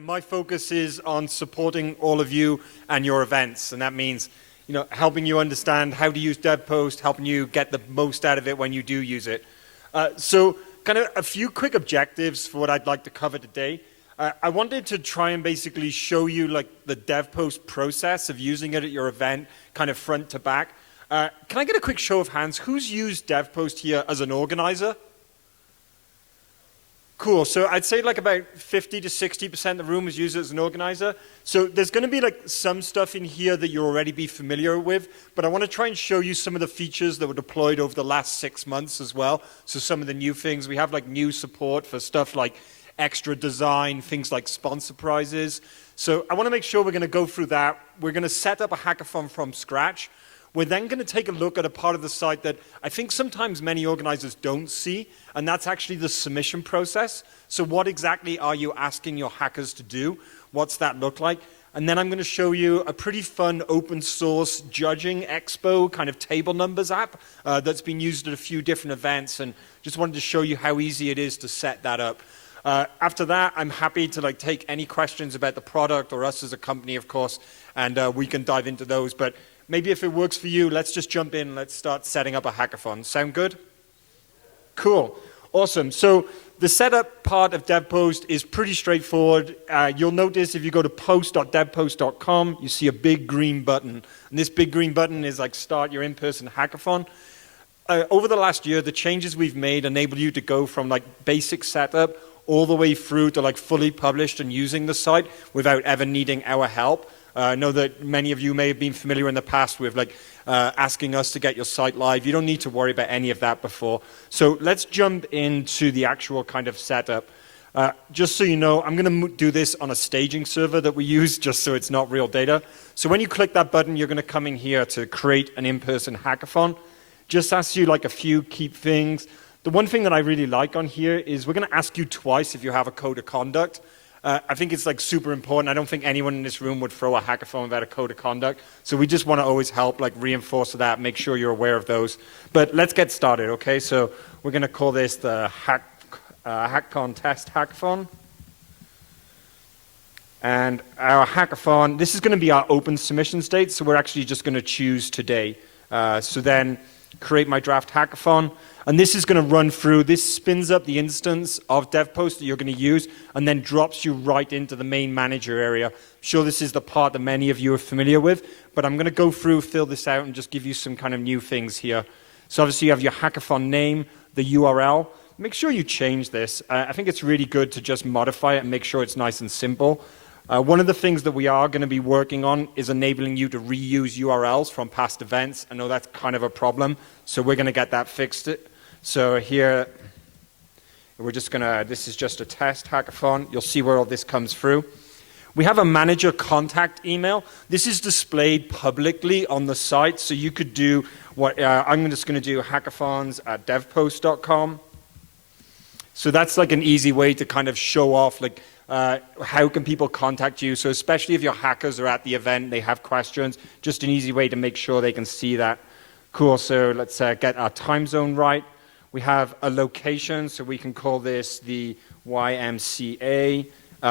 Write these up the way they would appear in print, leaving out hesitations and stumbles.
My focus is on supporting all of you and your events, and that means helping you understand how to use Devpost, helping you get the most out of it when you do use it. So kind of a few quick objectives for what I'd like to cover today. I wanted to try and basically show you like the Devpost process of using it at your event, kind of front to back. Can I get a quick show of hands? Who's used Devpost here as an organizer? Cool. So I'd say like about 50 to 60% of the room is used as an organizer. So there's going to be like some stuff in here that you'll already be familiar with, but I want to try and show you some of the features that were deployed over the last 6 months as well. So some of the new things. We have like new support for stuff like extra design, things like sponsor prizes. So I want to make sure we're going to go through that. We're going to set up a hackathon from scratch. We're then going to take a look at a part of the site that I think sometimes many organizers don't see, and that's actually the submission process. So what exactly are you asking your hackers to do? What's that look like? And then I'm going to show you a pretty fun open source judging expo kind of table numbers app that's been used at a few different events, and just wanted to show you how easy it is to set that up. After that, I'm happy to take any questions about the product or us as a company, of course, and we can dive into those. But maybe if it works for you, let's just jump in. Let's start setting up a hackathon. Sound good? Cool. Awesome. So the setup part of Devpost is pretty straightforward. You'll notice if you go to post.devpost.com, you see a big green button. And this big green button is like start your in-person hackathon. Over the last year, the changes we've made enable you to go from like basic setup all the way through to like fully published and using the site without ever needing our help. I know that many of you may have been familiar in the past with asking us to get your site live. You don't need to worry about any of that before. So let's jump into the actual kind of setup. Just so you know, I'm going to do this on a staging server that we use just so it's not real data. So when you click that button, you're going to come in here to create an in-person hackathon. Just ask you like a few key things. The one thing that I really like on here is we're going to ask you twice if you have a code of conduct. I think it's like super important. I don't think anyone in this room would throw a hackathon without a code of conduct. So we just want to always help reinforce that, make sure you're aware of those. But let's get started, okay? So we're going to call this the Hackcon test hackathon. And our hackathon, this is going to be our open submission state, so we're actually just going to choose today. So then create my draft hackathon. And this is going to run through, this spins up the instance of Devpost that you're going to use and then drops you right into the main manager area. I'm sure this is the part that many of you are familiar with, but I'm going to go through, fill this out, and just give you some kind of new things here. So obviously you have your hackathon name, the URL. Make sure you change this. I think it's really good to just modify it and make sure it's nice and simple. One of the things that we are going to be working on is enabling you to reuse URLs from past events. I know that's kind of a problem, so we're going to get that fixed. So here, we're just going to, this is just a test hackathon. You'll see where all this comes through. We have a manager contact email. This is displayed publicly on the site, so you could do what, I'm just going to do hackathons@devpost.com. So that's like an easy way to kind of show off how can people contact you. So especially if your hackers are at the event, they have questions, just an easy way to make sure they can see that. Cool, so let's get our time zone right. We have a location, so we can call this the YMCA.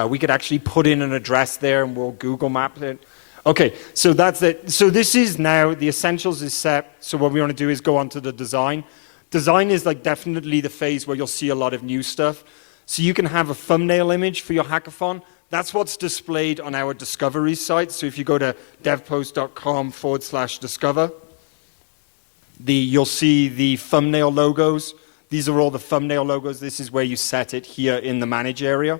We could actually put in an address there and we'll Google map it. Okay, so that's it. So this is now, the essentials is set. So what we want to do is go on to the design. Design is definitely the phase where you'll see a lot of new stuff. So you can have a thumbnail image for your hackathon. That's what's displayed on our discovery site. So if you go to devpost.com/discover, you'll see the thumbnail logos. These are all the thumbnail logos. This is where you set it here in the manage area.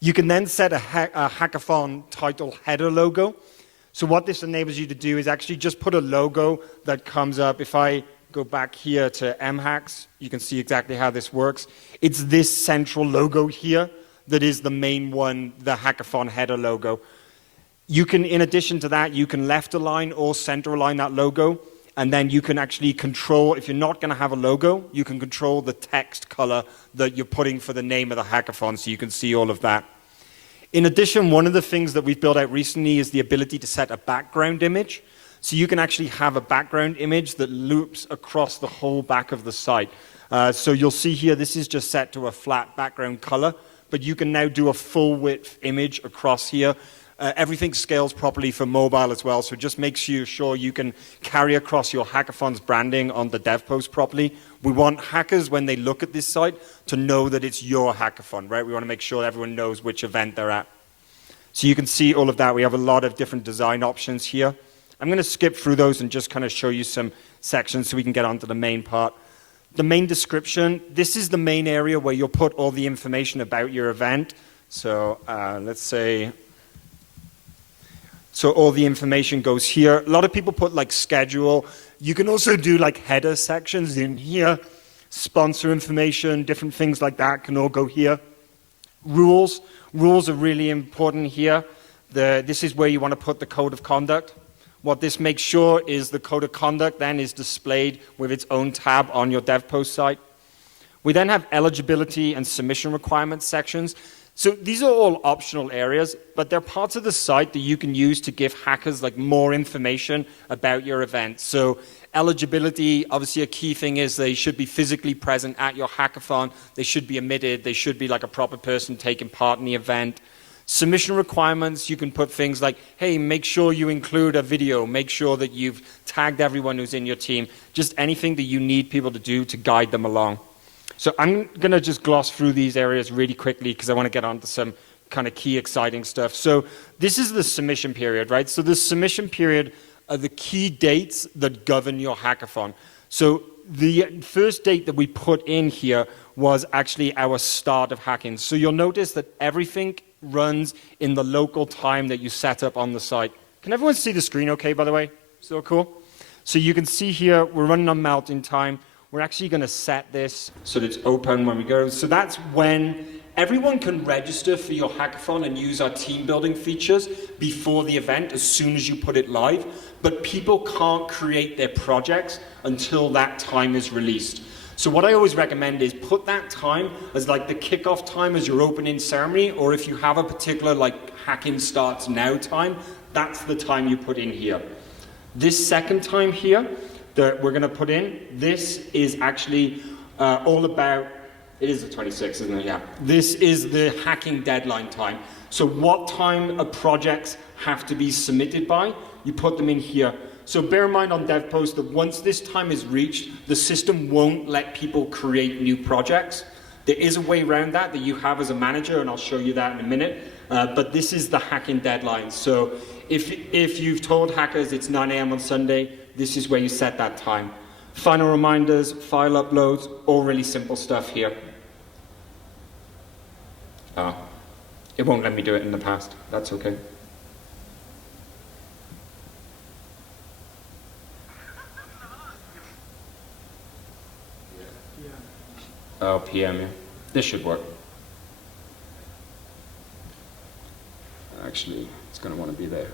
You can then set a hackathon title header logo. So what this enables you to do is actually just put a logo that comes up. If I go back here to mhacks, you can see exactly how this works. It's this central logo here that is the main one, the hackathon header logo. You can, in addition to that, you can left align or center align that logo. And then you can actually control, if you're not going to have a logo, you can control the text color that you're putting for the name of the hackathon, so you can see all of that. In addition, one of the things that we've built out recently is the ability to set a background image. So you can actually have a background image that loops across the whole back of the site. So you'll see here, this is just set to a flat background color, but you can now do a full width image across here. Everything scales properly for mobile as well, so it just makes you sure you can carry across your hackathon's branding on the Devpost properly. We want hackers, when they look at this site, to know that it's your hackathon, right? We want to make sure everyone knows which event they're at. So you can see all of that. We have a lot of different design options here. I'm going to skip through those and just kind of show you some sections so we can get on to the main part. The main description, this is the main area where you'll put all the information about your event. So let's say... So all the information goes here. A lot of people put like schedule. You can also do like header sections in here. Sponsor information, different things like that can all go here. Rules. Rules are really important here. This is where you want to put the code of conduct. What this makes sure is the code of conduct then is displayed with its own tab on your Devpost site. We then have eligibility and submission requirements sections. So these are all optional areas, but they're parts of the site that you can use to give hackers like more information about your event. So eligibility, obviously a key thing is they should be physically present at your hackathon. They should be admitted. They should be like a proper person taking part in the event. Submission requirements, you can put things like, hey, make sure you include a video. Make sure that you've tagged everyone who's in your team. Just anything that you need people to do to guide them along. So I'm going to just gloss through these areas really quickly because I want to get on to some kind of key exciting stuff. So this is the submission period, right? So the submission period are the key dates that govern your hackathon. So the first date that we put in here was actually our start of hacking. So you'll notice that everything runs in the local time that you set up on the site. Can everyone see the screen okay, by the way? Still cool? So you can see here, we're running on Mountain Time. We're actually going to set this so that it's open when we go. So that's when everyone can register for your hackathon and use our team building features before the event as soon as you put it live. But people can't create their projects until that time is released. So what I always recommend is put that time as like the kickoff time as your opening ceremony, or if you have a particular like hacking starts now time, that's the time you put in here. This second time here, that we're going to put in, this is actually all about, it is the 26th, isn't it? Yeah. This is the hacking deadline time. So what time projects have to be submitted by, you put them in here. So bear in mind on Devpost that once this time is reached, the system won't let people create new projects. There is a way around that you have as a manager, and I'll show you that in a minute. But this is the hacking deadline. So if you've told hackers it's 9 a.m. on Sunday, this is where you set that time. Final reminders, file uploads, all really simple stuff here. It won't let me do it in the past. That's okay. Oh, PM, yeah. This should work. Actually, it's going to want to be there.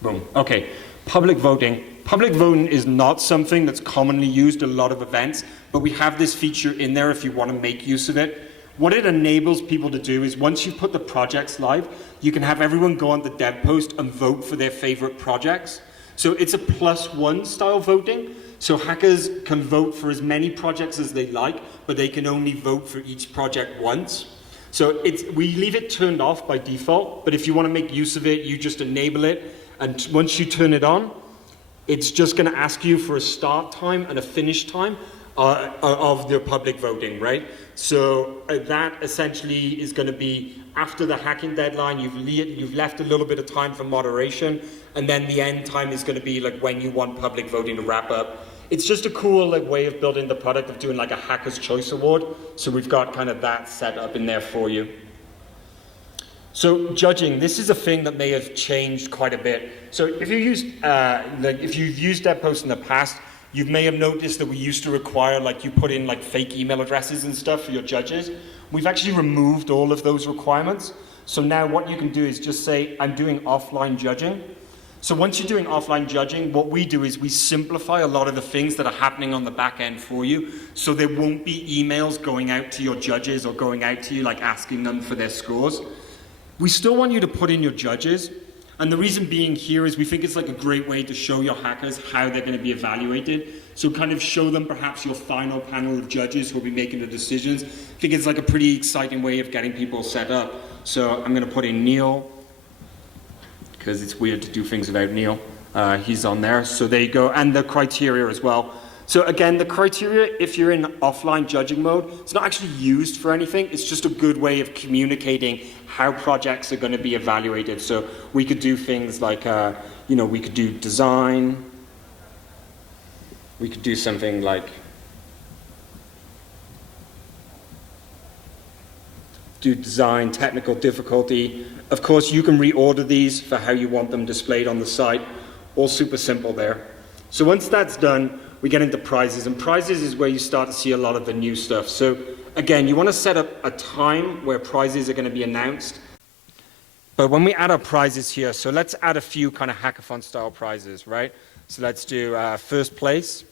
Boom. Okay. Public voting. Public voting is not something that's commonly used at a lot of events, but we have this feature in there if you want to make use of it. What it enables people to do is once you put the projects live, you can have everyone go on the Devpost and vote for their favorite projects. So it's a +1 style voting. So hackers can vote for as many projects as they like, but they can only vote for each project once. So we leave it turned off by default, but if you want to make use of it, you just enable it. And once you turn it on, it's just going to ask you for a start time and a finish time of the public voting, right? So that essentially is going to be after the hacking deadline. You've left a little bit of time for moderation, and then the end time is going to be like when you want public voting to wrap up. It's just a cool way of building the product, of doing like a Hacker's Choice Award. So we've got kind of that set up in there for you. So judging, this is a thing that may have changed quite a bit. So if you've used Devpost in the past, you may have noticed that we used to require you put in fake email addresses and stuff for your judges. We've actually removed all of those requirements. So now what you can do is just say, I'm doing offline judging. So once you're doing offline judging, what we do is we simplify a lot of the things that are happening on the back end for you. So there won't be emails going out to your judges or going out to you asking them for their scores. We still want you to put in your judges. And the reason being here is we think it's like a great way to show your hackers how they're going to be evaluated. So kind of show them perhaps your final panel of judges who will be making the decisions. I think it's like a pretty exciting way of getting people set up. So I'm going to put in Neil, because it's weird to do things without Neil. He's on there. So there you go. And the criteria as well. So again, the criteria, if you're in offline judging mode, it's not actually used for anything. It's just a good way of communicating how projects are going to be evaluated. So we could do things like, we could do design. We could do something like do design, technical difficulty. Of course, you can reorder these for how you want them displayed on the site. All super simple there. So once that's done, we get into prizes, and prizes is where you start to see a lot of the new stuff. So again, you want to set up a time where prizes are going to be announced. But when we add our prizes here, so let's add a few kind of hackathon style prizes, right? So let's do first place.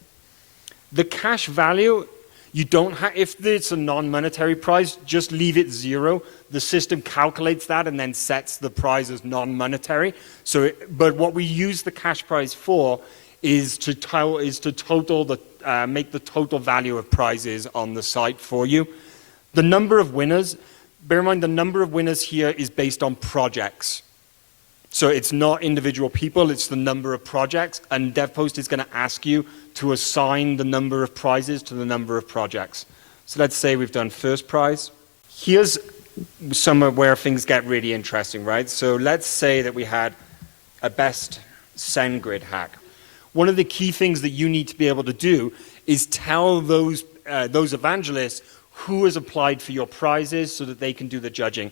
The cash value, you don't have, if it's a non-monetary prize, just leave it 0. The system calculates that and then sets the prize as non-monetary. So, but what we use the cash prize for is to total the make the total value of prizes on the site for you. The number of winners, bear in mind the number of winners here is based on projects. So it's not individual people, it's the number of projects, and Devpost is going to ask you to assign the number of prizes to the number of projects. So let's say we've done first prize. Here's somewhere where things get really interesting, right? So let's say that we had a best SendGrid hack. One of the key things that you need to be able to do is tell those evangelists who has applied for your prizes so that they can do the judging.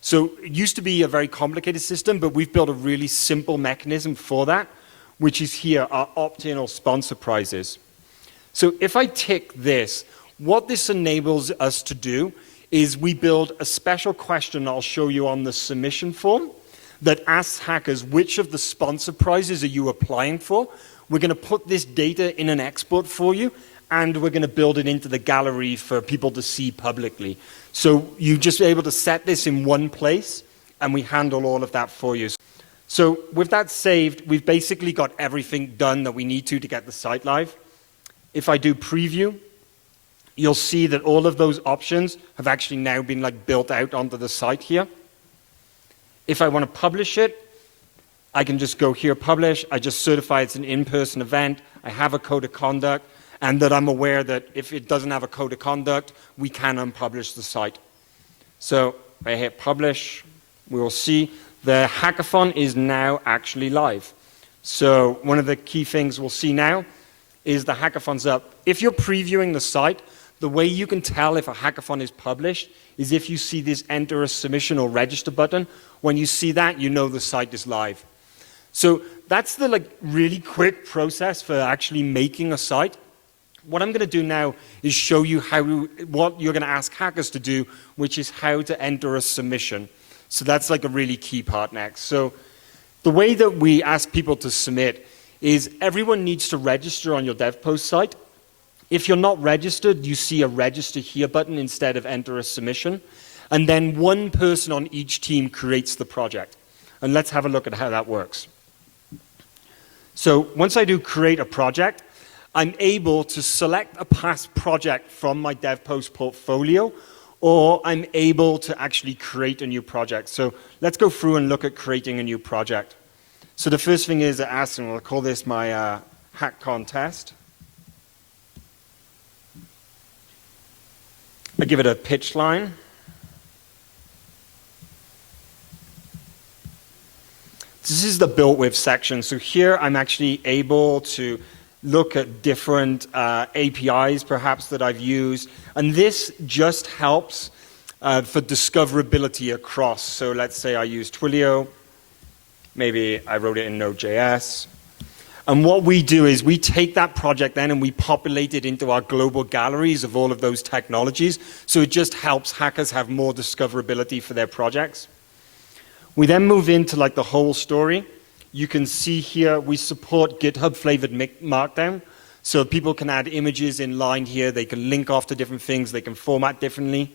So it used to be a very complicated system, but we've built a really simple mechanism for that, which is here, our opt-in or sponsor prizes. So if I tick this, what this enables us to do is we build a special question I'll show you on the submission form that asks hackers which of the sponsor prizes are you applying for. We're going to put this data in an export for you, and we're going to build it into the gallery for people to see publicly. So you just be able to set this in one place, and we handle all of that for you. So with that saved, we've basically got everything done that we need to get the site live. If I do preview, you'll see that all of those options have actually now been built out onto the site here. If I want to publish it, I can just go here, publish. I just certify it's an in-person event. I have a code of conduct, and that I'm aware that if it doesn't have a code of conduct, we can unpublish the site. So if I hit publish, we will see the hackathon is now actually live. So one of the key things we'll see now is the hackathon's up. If you're previewing the site, the way you can tell if a hackathon is published is if you see this enter a submission or register button. When you see that, you know the site is live. So that's the really quick process for actually making a site. What I'm going to do now is show you what you're going to ask hackers to do, which is how to enter a submission. So that's a really key part next. So the way that we ask people to submit is everyone needs to register on your Devpost site. If you're not registered, you see a register here button instead of enter a submission. And then one person on each team creates the project. And let's have a look at how that works. So once I do create a project, I'm able to select a past project from my Devpost portfolio, or I'm able to actually create a new project. So let's go through and look at creating a new project. So the first thing is asking, I'll call this my Hackcon test. I give it a pitch line. This is the built with section. So here I'm actually able to look at different APIs perhaps that I've used. And this just helps for discoverability across. So let's say I use Twilio. Maybe I wrote it in Node.js. And what we do is we take that project then and we populate it into our global galleries of all of those technologies. So it just helps hackers have more discoverability for their projects. We then move into the whole story. You can see here we support GitHub flavored Markdown. So people can add images in line here. They can link off to different things. They can format differently.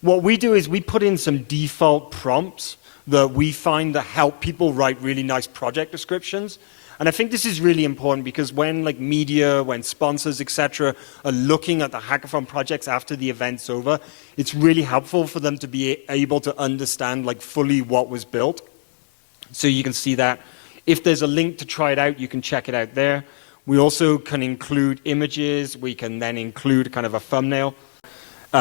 What we do is we put in some default prompts that we find that help people write really nice project descriptions. And I think this is really important because when like media, when sponsors, etc., are looking at the hackathon projects after the event's over, it's really helpful for them to be able to understand like fully what was built. So you can see that. If there's a link to try it out, you can check it out there. We also can include images. We can then include kind of a thumbnail.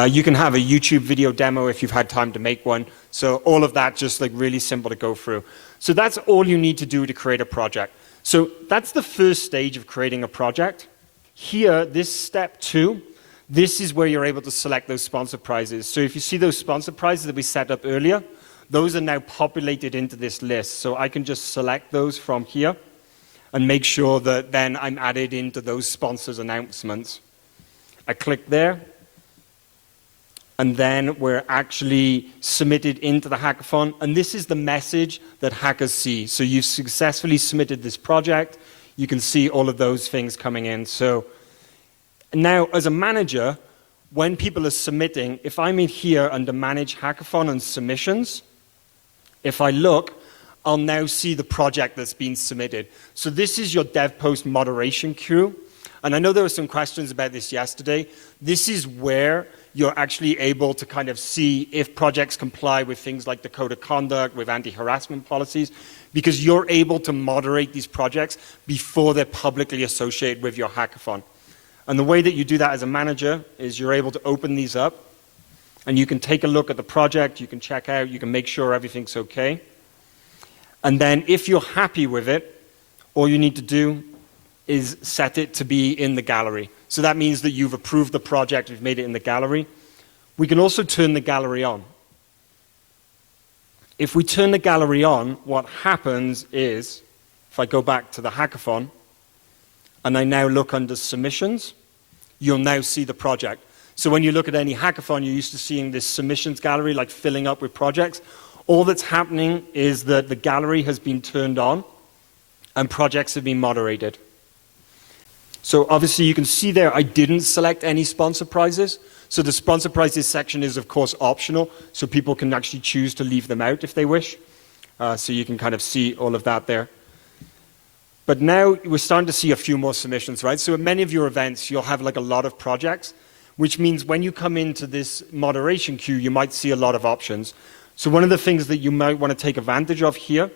You can have a YouTube video demo if you've had time to make one. So all of that just like really simple to go through. So that's all you need to do to create a project. So that's the first stage of creating a project. Here, this step 2, this is where you're able to select those sponsor prizes. So if you see those sponsor prizes that we set up earlier, those are now populated into this list. So I can just select those from here and make sure that then I'm added into those sponsors announcements. I click there, and then we're actually submitted into the hackathon. And this is the message that hackers see. So you've successfully submitted this project. You can see all of those things coming in. So now, as a manager, when people are submitting, if I'm in here under Manage Hackathon and Submissions, if I look, I'll now see the project that's been submitted. So this is your Devpost moderation queue. And I know there were some questions about this yesterday. This is where you're actually able to kind of see if projects comply with things like the code of conduct, with anti-harassment policies, because you're able to moderate these projects before they're publicly associated with your hackathon. And the way that you do that as a manager is you're able to open these up, and you can take a look at the project, you can check out, you can make sure everything's okay. And then if you're happy with it, all you need to do is set it to be in the gallery. So that means that you've approved the project, you've made it in the gallery. We can also turn the gallery on. If we turn the gallery on, what happens is, if I go back to the hackathon, and I now look under submissions, you'll now see the project. So when you look at any hackathon, you're used to seeing this submissions gallery like filling up with projects. All that's happening is that the gallery has been turned on and projects have been moderated. So obviously you can see there I didn't select any sponsor prizes. So the sponsor prizes section is of course optional, so people can actually choose to leave them out if they wish. So you can kind of see all of that there. But now we're starting to see a few more submissions, right? So at many of your events, you'll have like a lot of projects, which means when you come into this moderation queue, you might see a lot of options. So one of the things that you might want to take advantage of here,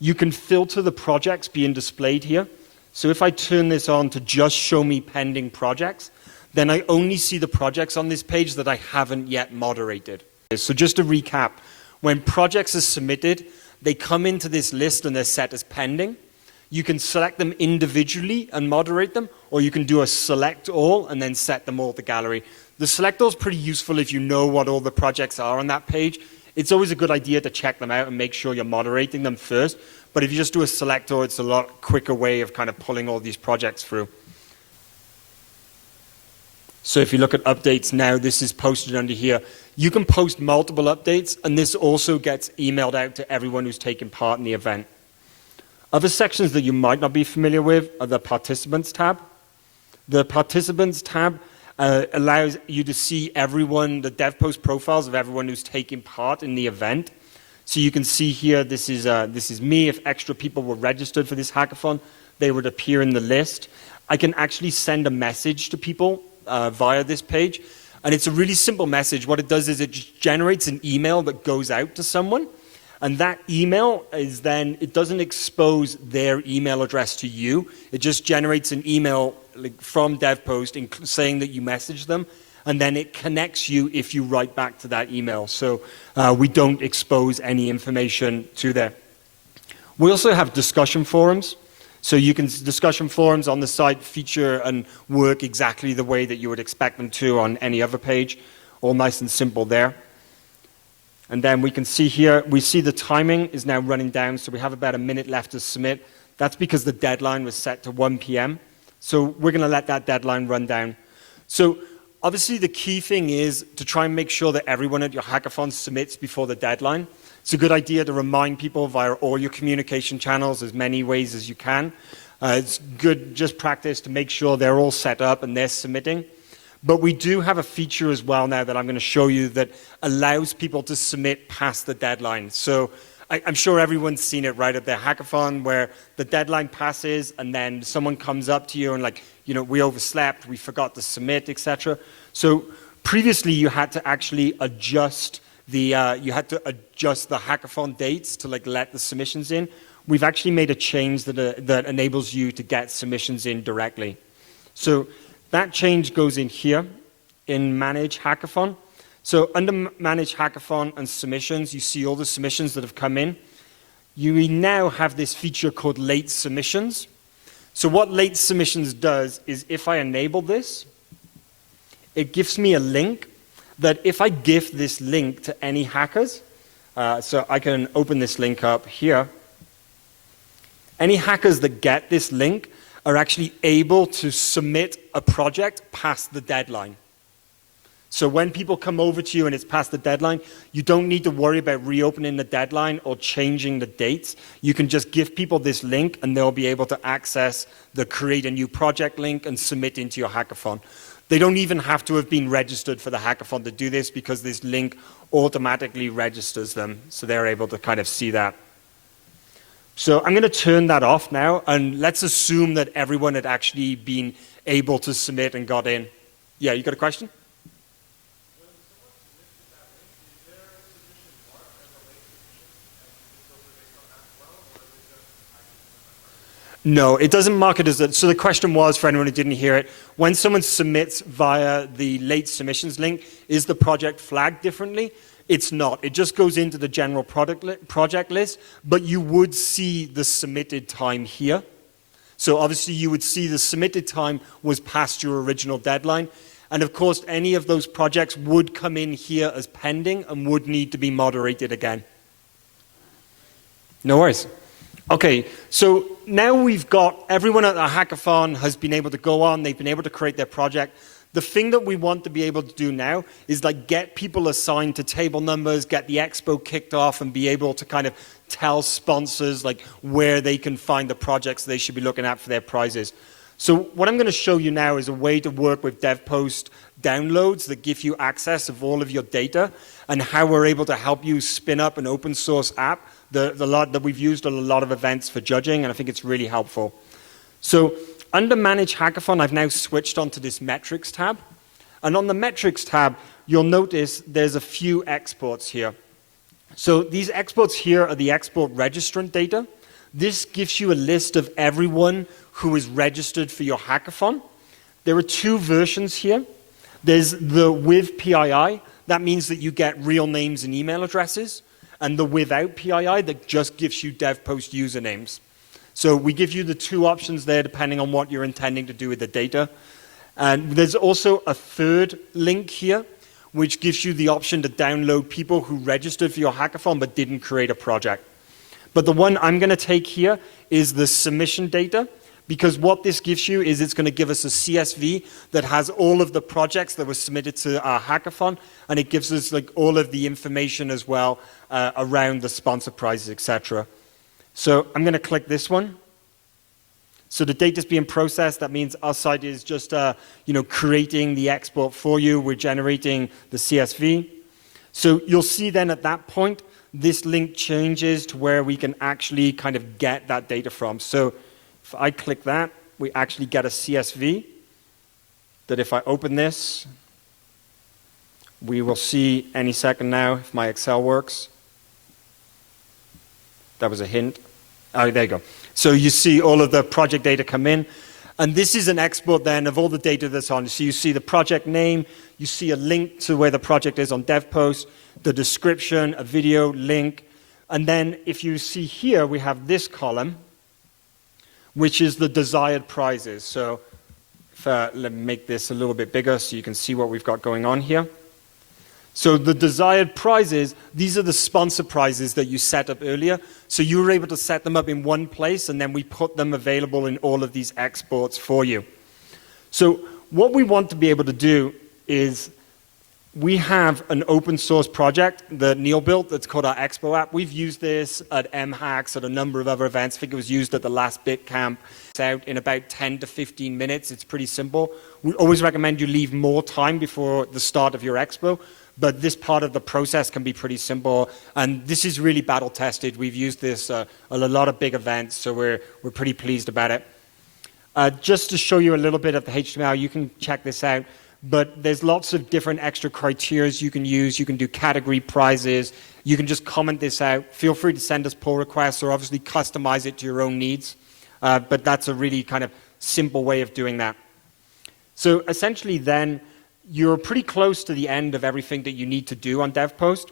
you can filter the projects being displayed here. So if I turn this on to just show me pending projects, then I only see the projects on this page that I haven't yet moderated. So just to recap, when projects are submitted, they come into this list and they're set as pending. You can select them individually and moderate them, or you can do a select all and then set them all to gallery. The select all is pretty useful if you know what all the projects are on that page. It's always a good idea to check them out and make sure you're moderating them first. But if you just do a select all, it's a lot quicker way of kind of pulling all these projects through. So if you look at updates now, this is posted under here. You can post multiple updates, and this also gets emailed out to everyone who's taken part in the event. Other sections that you might not be familiar with are the Participants tab. The Participants tab allows you to see everyone, the Devpost profiles of everyone who's taking part in the event. So you can see here, this is me. If extra people were registered for this hackathon, they would appear in the list. I can actually send a message to people via this page. And it's a really simple message. What it does is it just generates an email that goes out to someone. And that email is then, it doesn't expose their email address to you. It just generates an email from Devpost saying that you messaged them. And then it connects you if you write back to that email. So we don't expose any information to there. We also have discussion forums. So you can, discussion forums on the site feature and work exactly the way that you would expect them to on any other page. All nice and simple there. And then we can see here, we see the timing is now running down. So we have about a minute left to submit. That's because the deadline was set to 1 p.m. So we're going to let that deadline run down. So obviously, the key thing is to try and make sure that everyone at your hackathon submits before the deadline. It's a good idea to remind people via all your communication channels, as many ways as you can. It's good just practice to make sure they're all set up and they're submitting. But we do have a feature as well now that I'm going to show you that allows people to submit past the deadline. So I'm sure everyone's seen it right at their hackathon where the deadline passes and then someone comes up to you and like, you know, we overslept, we forgot to submit, etc. So previously you had to actually adjust the hackathon dates to like let the submissions in. We've actually made a change that enables you to get submissions in directly. So that change goes in here in Manage Hackathon. So under Manage Hackathon and Submissions, you see all the submissions that have come in. You now have this feature called Late Submissions. So what Late Submissions does is if I enable this, it gives me a link that if I give this link to any hackers, so I can open this link up here, any hackers that get this link are actually able to submit a project past the deadline. So when people come over to you and it's past the deadline, you don't need to worry about reopening the deadline or changing the dates. You can just give people this link and they'll be able to access the create a new project link and submit into your hackathon. They don't even have to have been registered for the hackathon to do this because this link automatically registers them. So they're able to kind of see that. So I'm going to turn that off now, and let's assume that everyone had actually been able to submit and got in. Yeah, you got a question? No, it doesn't mark it as that. So the question was, for anyone who didn't hear it, when someone submits via the late submissions link, is the project flagged differently? It's not. It just goes into the general project list, but you would see the submitted time here. So obviously you would see the submitted time was past your original deadline. And of course, any of those projects would come in here as pending and would need to be moderated again. No worries. Okay, so now we've got everyone at the hackathon has been able to go on, they've been able to create their project. The thing that we want to be able to do now is like get people assigned to table numbers, get the expo kicked off and be able to kind of tell sponsors like where they can find the projects they should be looking at for their prizes. So what I'm going to show you now is a way to work with Devpost downloads that give you access of all of your data and how we're able to help you spin up an open source app that we've used at a lot of events for judging, and I think it's really helpful. So under Manage Hackathon, I've now switched onto this Metrics tab. And on the Metrics tab, you'll notice there's a few exports here. So these exports here are the export registrant data. This gives you a list of everyone who is registered for your hackathon. There are two versions here. There's the with PII. That means that you get real names and email addresses. And the without PII that just gives you Devpost usernames. So we give you the two options there depending on what you're intending to do with the data. And there's also a third link here, which gives you the option to download people who registered for your hackathon but didn't create a project. But the one I'm going to take here is the submission data, because what this gives you is it's going to give us a CSV that has all of the projects that were submitted to our hackathon, and it gives us like all of the information as well around the sponsor prizes, etc. So I'm going to click this one. So the data is being processed. That means our site is just creating the export for you. We're generating the CSV. So you'll see then at that point, this link changes to where we can actually kind of get that data from. So if I click that, we actually get a CSV that if I open this, we will see any second now if my Excel works. That was a hint. Oh, there you go. So you see all of the project data come in. And this is an export then of all the data that's on. So you see the project name, you see a link to where the project is on Devpost, the description, a video, link. And then if you see here, we have this column, which is the desired prizes. So if, let me make this a little bit bigger so you can see what we've got going on here. So the desired prizes, these are the sponsor prizes that you set up earlier. So you were able to set them up in one place, and then we put them available in all of these exports for you. So what we want to be able to do is we have an open source project that Neil built that's called our Expo app. We've used this at MHacks, at a number of other events. I think it was used at the last BitCamp. It's out in about 10 to 15 minutes. It's pretty simple. We always recommend you leave more time before the start of your Expo, but this part of the process can be pretty simple. And this is really battle tested. We've used this at a lot of big events, so we're pretty pleased about it. Just to show you a little bit of the HTML, you can check this out. But there's lots of different extra criteria you can use. You can do category prizes. You can just comment this out. Feel free to send us pull requests or obviously customize it to your own needs. But that's a really kind of simple way of doing that. So essentially then, you're pretty close to the end of everything that you need to do on Devpost.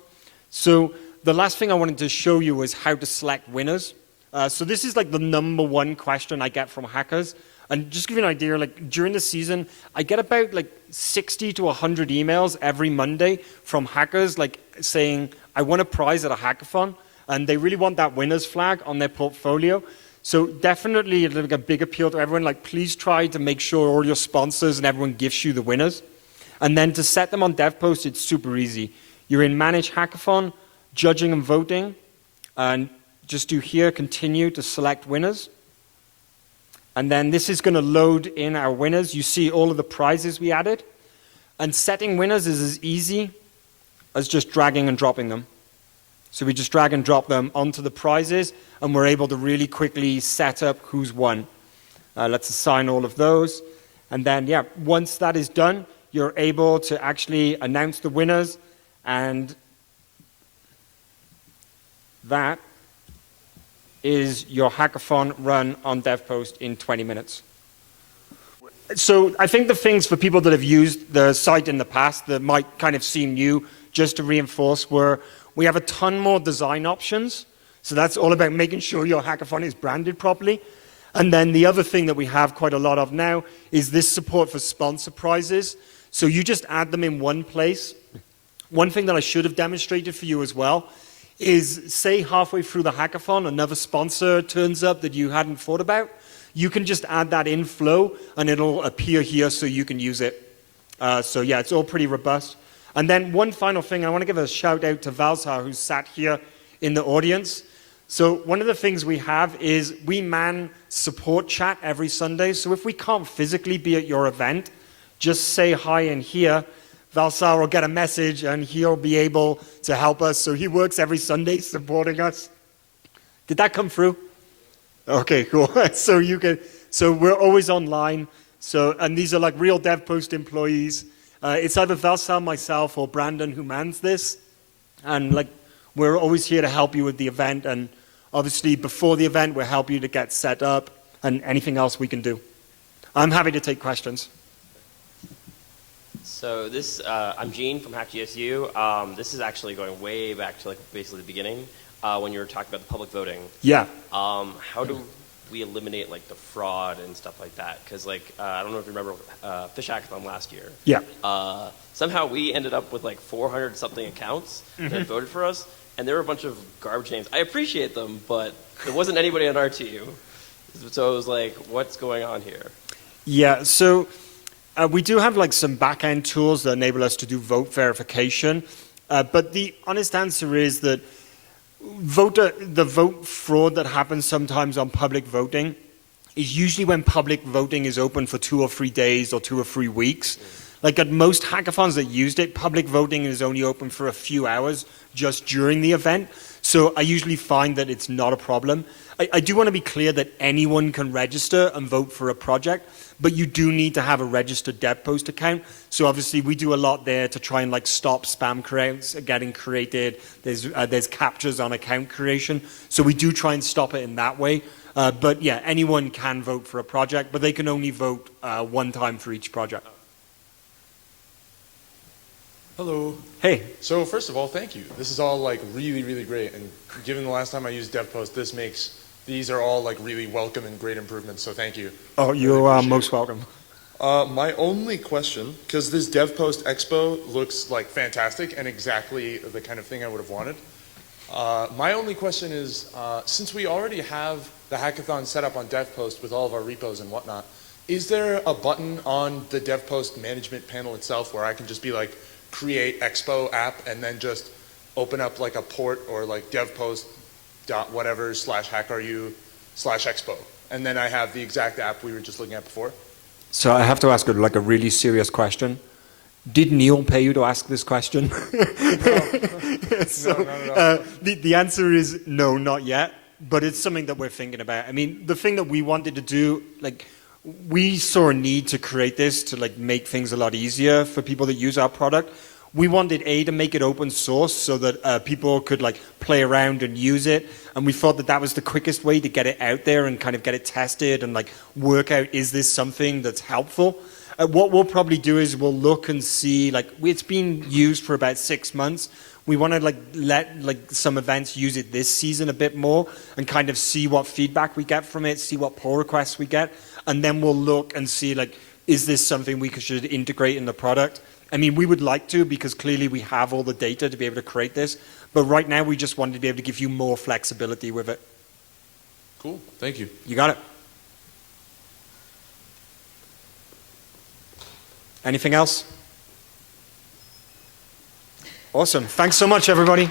So the last thing I wanted to show you was how to select winners. So this is like the #1 question I get from hackers. And just to give you an idea, like during the season, I get about like 60 to 100 emails every Monday from hackers like saying, I want a prize at a hackathon, and they really want that winner's flag on their portfolio. So definitely like a big appeal to everyone, like please try to make sure all your sponsors and everyone gives you the winners. And then to set them on Devpost, it's super easy. You're in Manage Hackathon, Judging and Voting, and just do here, continue to select winners. And then this is going to load in our winners. You see all of the prizes we added. And setting winners is as easy as just dragging and dropping them. So we just drag and drop them onto the prizes, and we're able to really quickly set up who's won. Let's assign all of those. And then, yeah, once that is done, you're able to actually announce the winners, and that is your hackathon run on Devpost in 20 minutes. So I think the things for people that have used the site in the past that might kind of seem new, just to reinforce, were we have a ton more design options. So that's all about making sure your hackathon is branded properly. And then the other thing that we have quite a lot of now is this support for sponsor prizes. So you just add them in one place. One thing that I should have demonstrated for you as well is, say halfway through the hackathon, another sponsor turns up that you hadn't thought about. You can just add that in Flow, and it'll appear here so you can use it. So yeah, it's all pretty robust. And then one final thing, I want to give a shout out to Valsar, who's sat here in the audience. So one of the things we have is we man support chat every Sunday. So if we can't physically be at your event, just say hi in here. Valsar will get a message and he'll be able to help us. So he works every Sunday supporting us. Did that come through? Okay, cool. So we're always online. And these are like real Devpost employees. It's either Valsar, myself, or Brandon who mans this. And like, we're always here to help you with the event. And obviously before the event, we'll help you to get set up and anything else we can do. I'm happy to take questions. So this, I'm Gene from HackGSU. This is actually going way back to like basically the beginning when you were talking about the public voting. Yeah. How do we eliminate like the fraud and stuff like that? Because like I don't know if you remember Fish Hackathon last year. Yeah. Somehow we ended up with like 400 something accounts that voted for us, and there were a bunch of garbage names. I appreciate them, but there wasn't anybody on our team. So it was like, what's going on here? Yeah. So. We do have like some back-end tools that enable us to do vote verification, but the honest answer is that the vote fraud that happens sometimes on public voting is usually when public voting is open for 2 or 3 days or 2 or 3 weeks. Like at most hackathons that used it, public voting is only open for a few hours just during the event. So I usually find that it's not a problem. I do want to be clear that anyone can register and vote for a project, but you do need to have a registered Devpost account. So obviously we do a lot there to try and like stop spam accounts getting created. There's captures on account creation. So we do try and stop it in that way. But yeah, anyone can vote for a project, but they can only vote one time for each project. Hello. Hey. So first of all, thank you. This is all like really, really great. And given the last time I used Devpost, these are all like really welcome and great improvements. So thank you. Oh, you are most welcome. My only question, because this Devpost Expo looks like fantastic and exactly the kind of thing I would have wanted. My only question is, since we already have the hackathon set up on Devpost with all of our repos and whatnot, is there a button on the Devpost management panel itself where I can just be like, create Expo app and then just open up like a port or like devpost dot whatever slash hackaru slash expo. And then I have the exact app we were just looking at before. So I have to ask like a really serious question. Did Neil pay you to ask this question? So, No, not at all. the answer is no, not yet. But it's something that we're thinking about. I mean, the thing that we wanted to do, like, we saw a need to create this to like make things a lot easier for people that use our product. We wanted to make it open source so that people could like play around and use it, and we thought that that was the quickest way to get it out there and kind of get it tested and like work out, is this something that's helpful? What we'll probably do is we'll look and see, like, it's been used for about 6 months. We want to like let like some events use it this season a bit more and kind of see what feedback we get from it, see what pull requests we get, and then we'll look and see, like, is this something we should integrate in the product? I mean, we would like to, because clearly we have all the data to be able to create this, but right now we just wanted to be able to give you more flexibility with it. Cool, thank you. You got it. Anything else? Awesome. Thanks so much, everybody.